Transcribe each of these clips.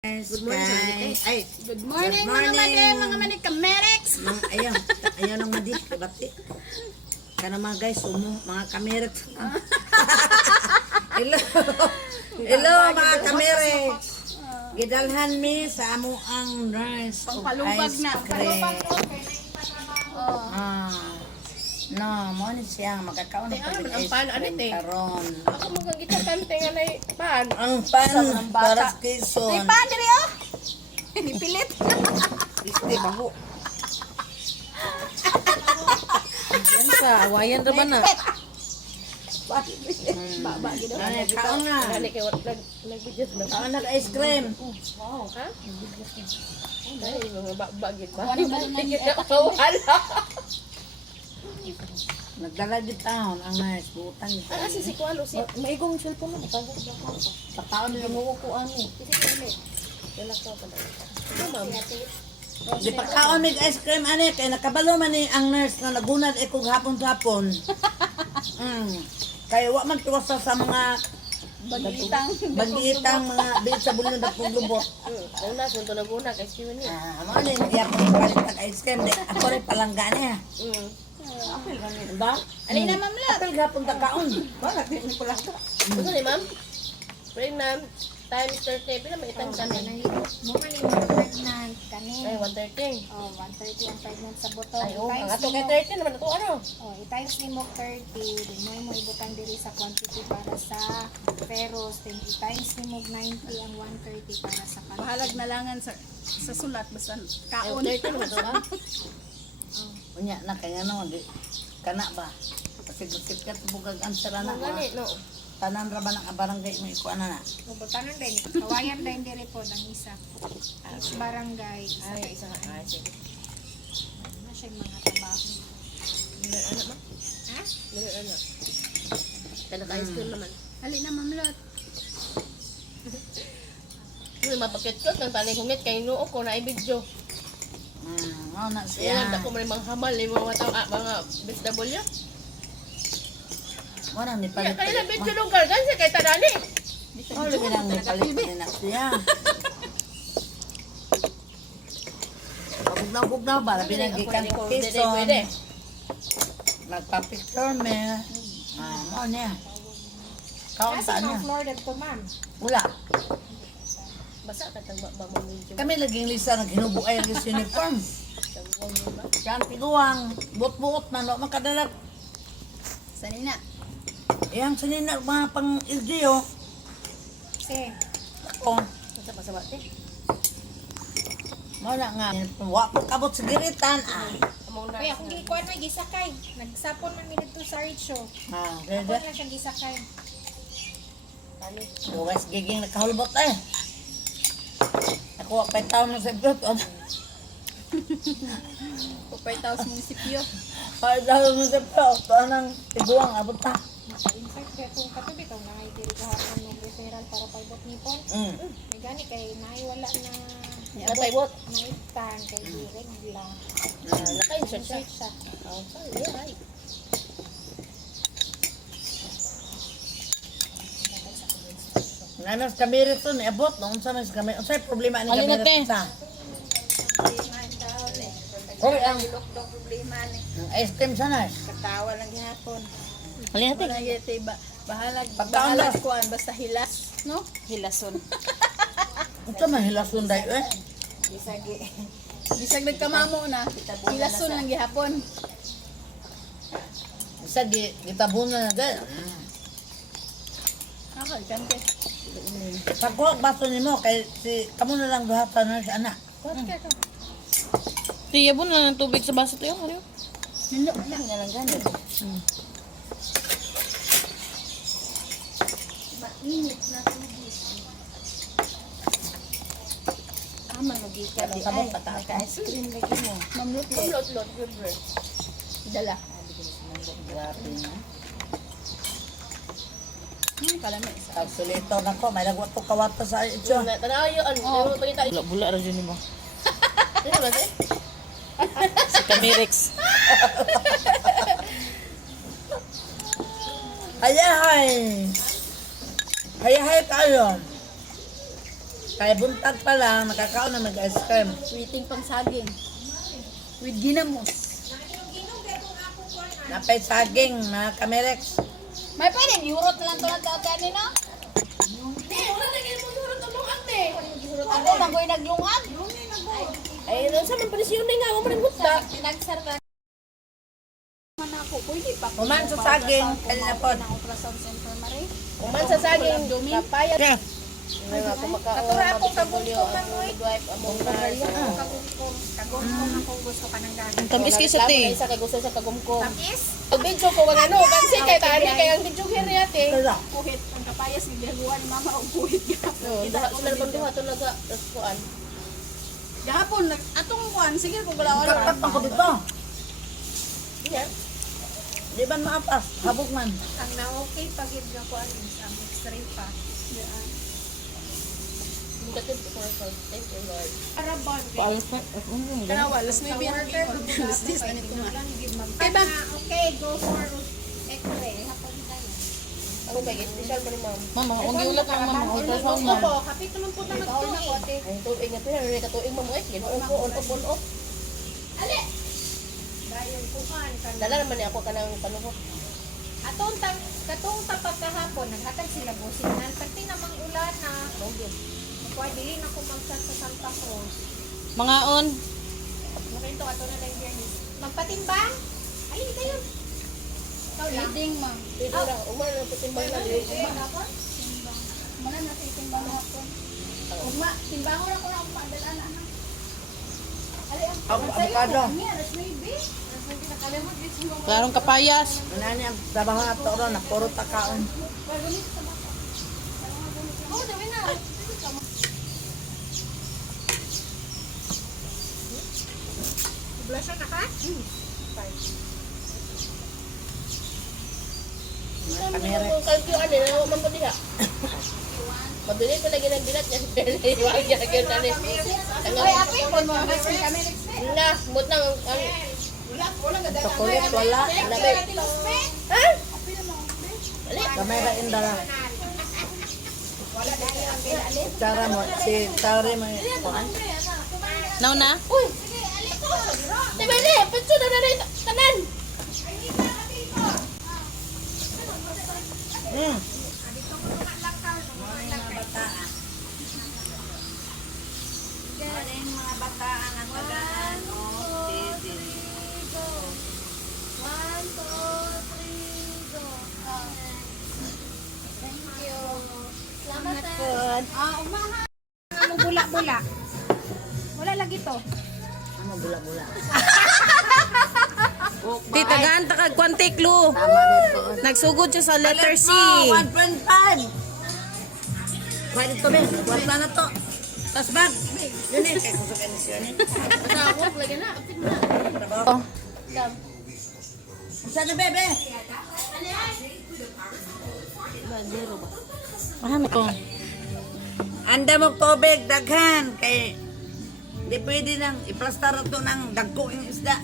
Good morning sa Manike. Ay, Good morning, mga manik kamereks. ayaw ng madi, kabati. Kana mga guys, mga kamerek. Hello. Hello mga kamerek. Gidalhan mi sa amo ang nurse. Pangpalubag na. No, mo ni siya makakaon ng ang pan, ano, te? karon. Ako magagita kante nga na pan. Ang pan para sa Ay, Quezon. pa, diri oh. Nipilit. Este baho. Yan sa, awayan ra ba na? Baba, gino. Ano, kaon nga. Gani kay wat nag-videos na. Kaon na ice cream. Ha? Ay, mga bagit ba? Wala ba na Tigit ako wala. Nagdala di taon ang nurse. Butan niya. Ah, si Kualo, si maigong cellphone mo tawag ba ka? Pataon nila mo ko ani. Wala ka pa na. Ma'am. Di pa kaon mig ice cream ani kay nakabalo man ni ang nurse na nagunad ikog hapon-hapon. Kay wa man tuwas sa mga bagitang mga di sa bulon na puglubot. Una sunto na guna kay si ni. Amo ni nagyap ni palit ng ice cream di ako rin palangga niya. Apil gani ba? Alin na, Ma'am Lot? Apil gapon ta kaon. Ba nagdi ko lang. Ano ni ma'am? Pregnant times 30 pila may itang kami. Morning, pregnant kani. Ay 130. Oh, 130 ang pregnant sa buto. Ay, oh, ang I-times ato ni kay mo- 30 naman ito ano? Oh, i-times ni mo 30, di mo ibutan diri sa quantity para sa ferros, then i-times ni mo 90 ang 130 para sa quantity. Bahalag na langan sa sulat basta Ay kaon. 30 naman ito ba? Unya na kay ano di kana ba? Kasi gusip ka tubugag answer na. Ang gani no. Tanan ra ba ng barangay mo iko ana na? Butanan din. Kawayan din diri po ang isa. Sa barangay, isa Ay ka isa isa. nga ay sige. Na siya mga trabaho. Ano ano ma? Ha? Ano ano? Kada ka ice cream naman. Alin na, Ma'am Lot? Uy, mapakit ko kang tali humit kay noo ko na i-video. Mao na Yan siya. ako may mga hamal ni mga tao mga BSW. Wala ni Ya palit. kanila video lugar kan sa kay tadani. Oh, lagi lang ni palit na siya. Bugnaw ba? Pinagikan ko Pwede Quezon. pwede. Nagpa-picture me. Mao niya. Kaon Kasi saan niya? mga floor dito, ma'am. Wala. Basa ka tag ba mo video. Kami laging lisa naghinubo ay ang uniform. Tagwang mo ba? Kan tiguang buot-buot na no makadalag. Sanina. Yang sanina mga pang LGO. Kasi, Oh, Sa pasabate. mao na nga. Wa po kabot sa giritan. Among na. kaya kung gikuan na gisakay, nagsapon man mi dito sa art show. Ako Dede. na siya gisakay. Ani. Luwas giging nakahulbot eh. Ako wa pa'y tao ng sablot. Kupay tao sa munisipyo. Pa'y tao ng sablot. Anang tiguang abot na. Maka-insert kaya itong katabi ito, na diri ko hapon ng referral para paibot nipon. May gani kay naiwala na Natay bot. naitan kay direct lang. Naka-insert siya. Insert siya. Oh, yeah, right. Nanas kamera to ni abot no unsa man sa kamera. Unsay problema ni kamera sa? Hoy ang Problema ni ice cream sana. katawa lang gihapon. Halina Wala yete ba? Bahalag Pagkaon bahalag na. kuan basta hilas, no? Hilason. Unsa man hilason day eh? Bisagi. Bisag nagkamamo na. Hilason lang gihapon. Isa gitabon na gay. Akal kante. Pagkuha baso nimo kay si kamo na lang buhatan na si anak. Tiya po na ng tubig sa baso to yung ano? Nindot na lang gani. Mainit na tubig. Manugi ka di Sabon ay. pataas. Naka-ice cream lagi mo. Ma'am Lot, Lot, good bread. dala. Grabe na. Kala na isa. Tagsulito na ko, may nagwat ko kawata sa ito. Tanaw yun, ano pagkita? Bula-bula ra dyan mo. Ano ba ito? Si Camirex. Hayahay! Hayahay tayo! Kaya buntag pa lang, nakakaon na mag-ice cream. Waiting pang saging. With ginamos. Napay saging, mga Kamerex. May pwede, yurot lang to lang taon no? Ako lang ko'y naglungag. Ay, nang sa man panisyon nga, mo man hutta. Pinagsarta man ako, pwede pa. Kuman sa saging, kanina po. Ng ultrasound center, Mare. Kuman sa saging, kapayat. Yeah. May nga kumakaon, mapagpagulyo, ang midwife, among nurse. Kagumkom akong gusto ka ng gagawin. Ang tamis kayo sa te. Isa kay gusto sa kagumkom. Tapis, Video ko kung ano, kasi kay tani kay ang video here ate. Wala. Kuhit, ang kapayas, nilagawa ni mama o kuhit ka. No, daha sila bang duha to naga kuan. Gahapon, atong kuan, sige kung wala Kapat wala. ko dito. Iya. Di ba maapas? Habog man. ang na-okay pag-give na ko ang x-ray pa. Gatid ko for thank you Lord. Arabon. Kanawa, last may biyan. Last this, ganito nga. Kaya ba? Okay, go for x-ray. Hapon tayo. Ako kay special pa ni ma'am. Mama, huwag giulat ang mama. Ultrasound Opo, mo. kapit naman po naman to eh. Ay tuig nga pero rin katuig ma'am eh. Ginoon ko on off. Dahil kuhan ka na. Dala naman ni ako kanang panuhot. Katong tapat kahapon, naghatag sila businan. Pati namang ulan na. Okay. Pwede din ako mag-chat sa Santa Cruz. Mga on. Makito ka to na lang yan. Magpatimbang? Ayun kayo. Ikaw lang. Leading, ma'am. Dito ra umar na patimbang na dili. Mana na sa itimbang mo ako. Uma, timbango na ko na akong pagdalaan na. Ali, ang Avocado. alas maybe. Alas maybe nakalimot. Klarong kapayas. Ano niya, trabaho na to ron, puro takaon. Oh, dami na. Blusher na ka? Mga Kamerex. Kung kalkyo ani na man pud diha. Mabili ko lagi ng bilat niya. Wag ya gyud ani. Ay, api ko mo. Kami Na, mut nang ang Chocolate, wala. labi. Ha? Ali. Kamera indala. Cara mo, si Tari mo. Kuan? Now na? Uy. Diba ni, picture na rin tanan. Mga bataan ang tagaan. Umaha. Ano bula-bula? Wala lagi to. Ano bula-bula? Tita gaan ta kag kwantik lu. Tama nito. Nagsugod siya sa letter C. 1.5. Pwede to, be. Buat na to. Tas bag. Yun eh. Kaya kusok yan siya eh. Basta ako lagi na. Apit na. Oh. Dam. Saan na, bebe? Ano to? Anda mo tubig, daghan. Kay di pwede nang iplastar ito ng dagko yung isda.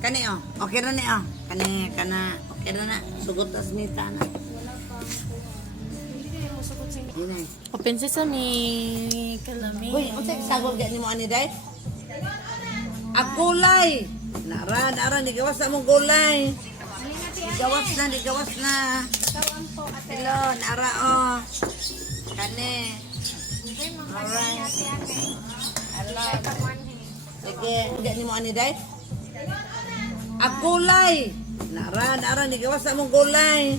Kani oh. Okay na ni oh. Kani kana. Okay na na. Sugot tas nita na. Yun eh. Open sesame. Kalami. Uy, unsay sagol gani mo ani day? Ang gulay. Nara, nigawas na mong gulay. Nigawas na. Hello, nara oh. Kani. Alright. Alright. Sige, gani mo ani day? Ang gulay. Nara, nigawas na mong gulay.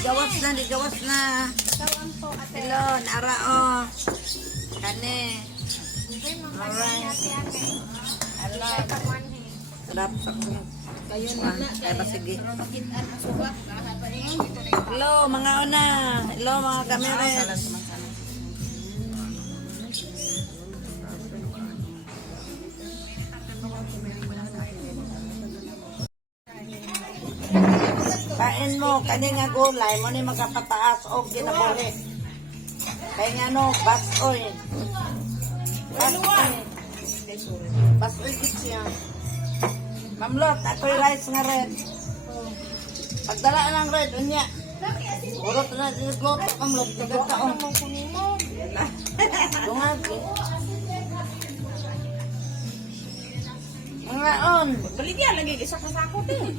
Nigawas na. Hello, nara oh. Kani. Alright. Alright. Sarap sa kuno. Kayo na. Ay ba sige. Hello mga una. Hello mga kameres. Kain mo kani nga gulay mo ni magapataas og ginabuli. Kay nga no basoy. Basoy gid siya. Mamlot, ako'y rice nga red. Pagdala ng red, unya. Urot na din luto, mamlot. Dagat ka on. na. Ngayon, Baligya, lagi isa ka sa ako din.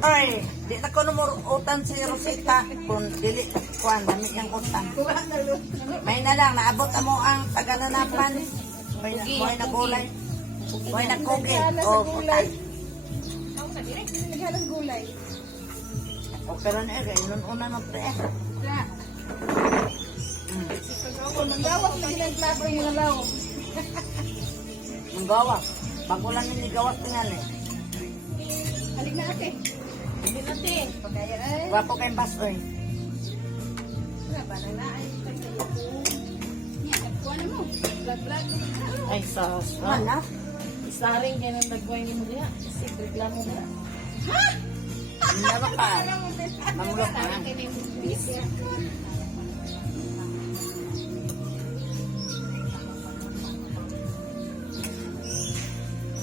ay, di na ko numurutan si Rosita kung dili kuan dami ang utang. May na lang naabot mo ang tagananapan. May na gulay. May na cookie o utang. Naghalang gulay. O pero na kay nun una no pre. Kung manggawas na ginaglato yung mga lao. Manggawa. Bago lang ni gawas tingali. Halik na ate. Hindi natin. Pagkaya ay. Wapo kay basoy. Wala ba na ay. Niya, nagkuhan mo. Vlog-vlog. Ay, sus. Mana? Isaring dyan ang nagway ni mo diha. Kasi reklamo mo. Nawa ka. Mamulok ka.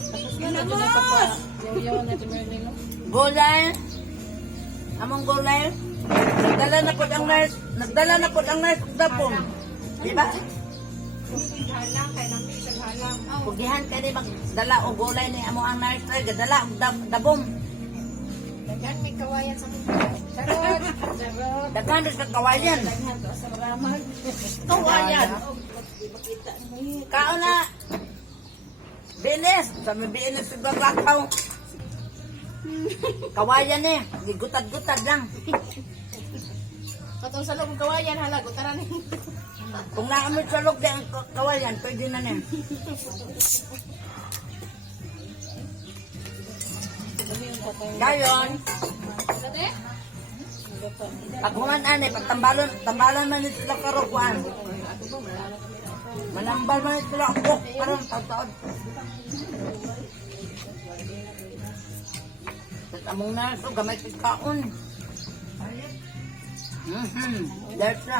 Tapos na na dyan ang pagka. Yaw-yaw na ito meron no? Gulay. Among gulay. Nagdala na po ang nurse. Nagdala na po ang nurse ug dapon. Di ba? Halang, kaya nang isang halang. Pugihan ka di magdala og gulay ni amo ang nurse ay gadala og dabom. Daghan may kawayan sa mga. Charot. Charot. Daghan sa kawayan. Daghan to sa ramag. Kawayan. Kaon na. Bilis. Sa may bilis sa baglakaw. Kawayan eh. Gigutad-gutad lang. Katong sa loob ng kawayan, hala, gutaran eh. Kung naamoy sa loob di ang kawayan, pwede na niya. Gayon. Pagkuhan ani, tambalon man nito sila karukuan. Manambal man nito sila ako. Parang taod-taod. At among na ito, gamay kikaon. There's na.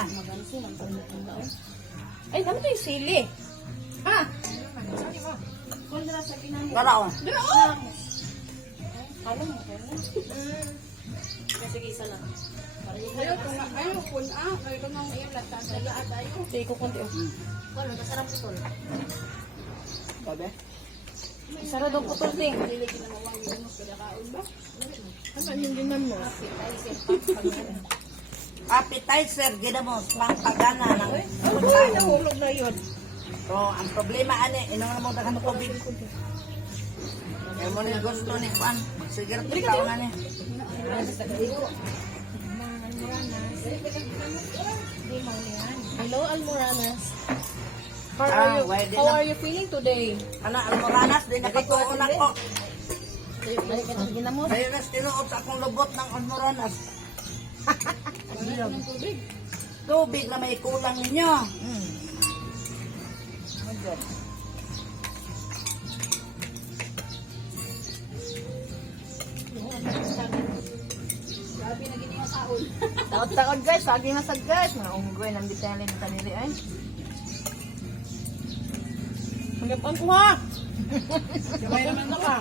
Ay, dami tayo sili. Ha? Tara o. Sige, isa lang. Ayo, kung ano, kung kayo ko nang iyong latas. Dala at ayo. Sige ko konti. Wala, masarap putol. Sabi? Sara daw putol ting. Ano yung dinan mo? Appetizer, ginamos, pangpagana ng Ay, pagkain. nahulog na yun. So, ang problema ani, inom na mo dagang tubig. Kaya mo na gusto ni Juan. Magsigaret ikaw nga ni. Hello, Almoranas. How Ah, why di How na- are you feeling today? Ano, almoranas, di nakatuon ako. Ginamos. Dahil na tinuot sa akong lubot ng almoranas. Tubig na may kulang ninyo. Taot-taot guys, lagi masag guys. Mga unggoy, nandito yung alin na nili ay. Hanggapan ko ha. Gamay naman na ka.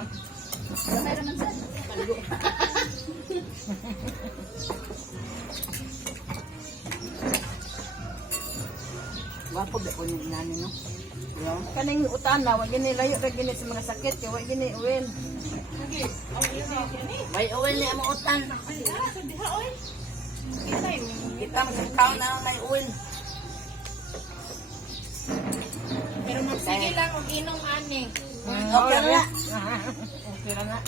Wapo ba po yung inani, no? Yo. Kaning utana, wag gini layo ra gini sa mga sakit, kay wag gini uwin. May uwin ni amo utan. Kita masikaw na lang may uwin. Pero magsige lang og inom ani. Okay na. Okay ra na.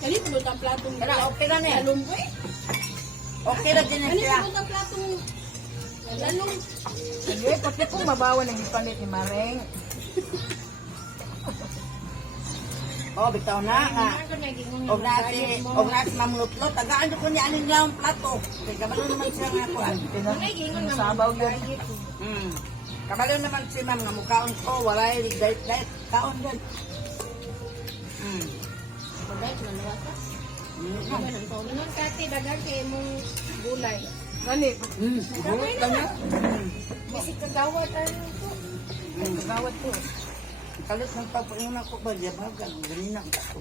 Kali tubod ang platong Kaya okay na ni. lumboy. Okay na din siya. Ang platong lalong. Sige, pati kung mabawa ng ipalit ni Mareng. Oh, bitaw na nga. Og na si mamlutlot, tagaan ko niya aning laong plato. Kay kabalo naman siya nga kuan. Sabaw yun. Kabalo naman si ma'am nga mukaon ko, walay date kaon din. Nung kati, dagan kay mong gulay. Gani. Gulot lang na. Bisi kagawad tayo ito. Kagawad ko. Kalit ng papunin ako ba, diya ba? Ganina ang kato.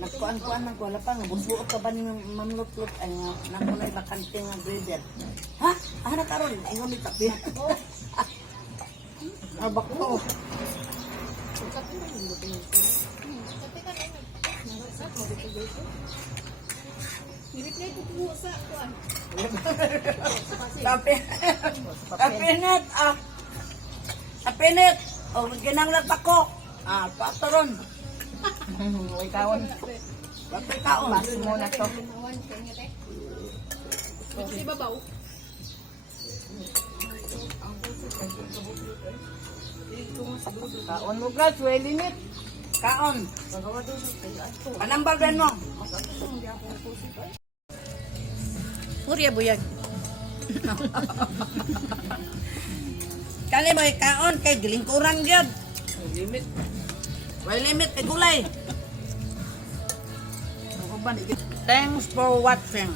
Nagkuan-kuan man ko, wala pa nga, busbuot ka ba ni mamlutlot, ay nga, nakulay bakante nga breeder. Ha? Ah, nakaroon, ingon ni Tapi. Abak ko. Nireply ko po sa kuan. Tapinit, ah. Tapinit. O, ginanglat ako. Ah, patoron. Uy, kaon. Bakit kaon? Pass mo na to. Awan kay ngete. Ito si babaw. Kaon mo guys, way limit. Kaon. Panambal din mo. Murya buyag. Kali mo kaon kay gilingkuran gyud. Limit. Way limit kay gulay. Thanks for watching.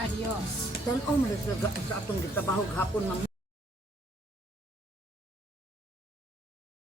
Adios. Tan o sa atong gitabahog hapon mang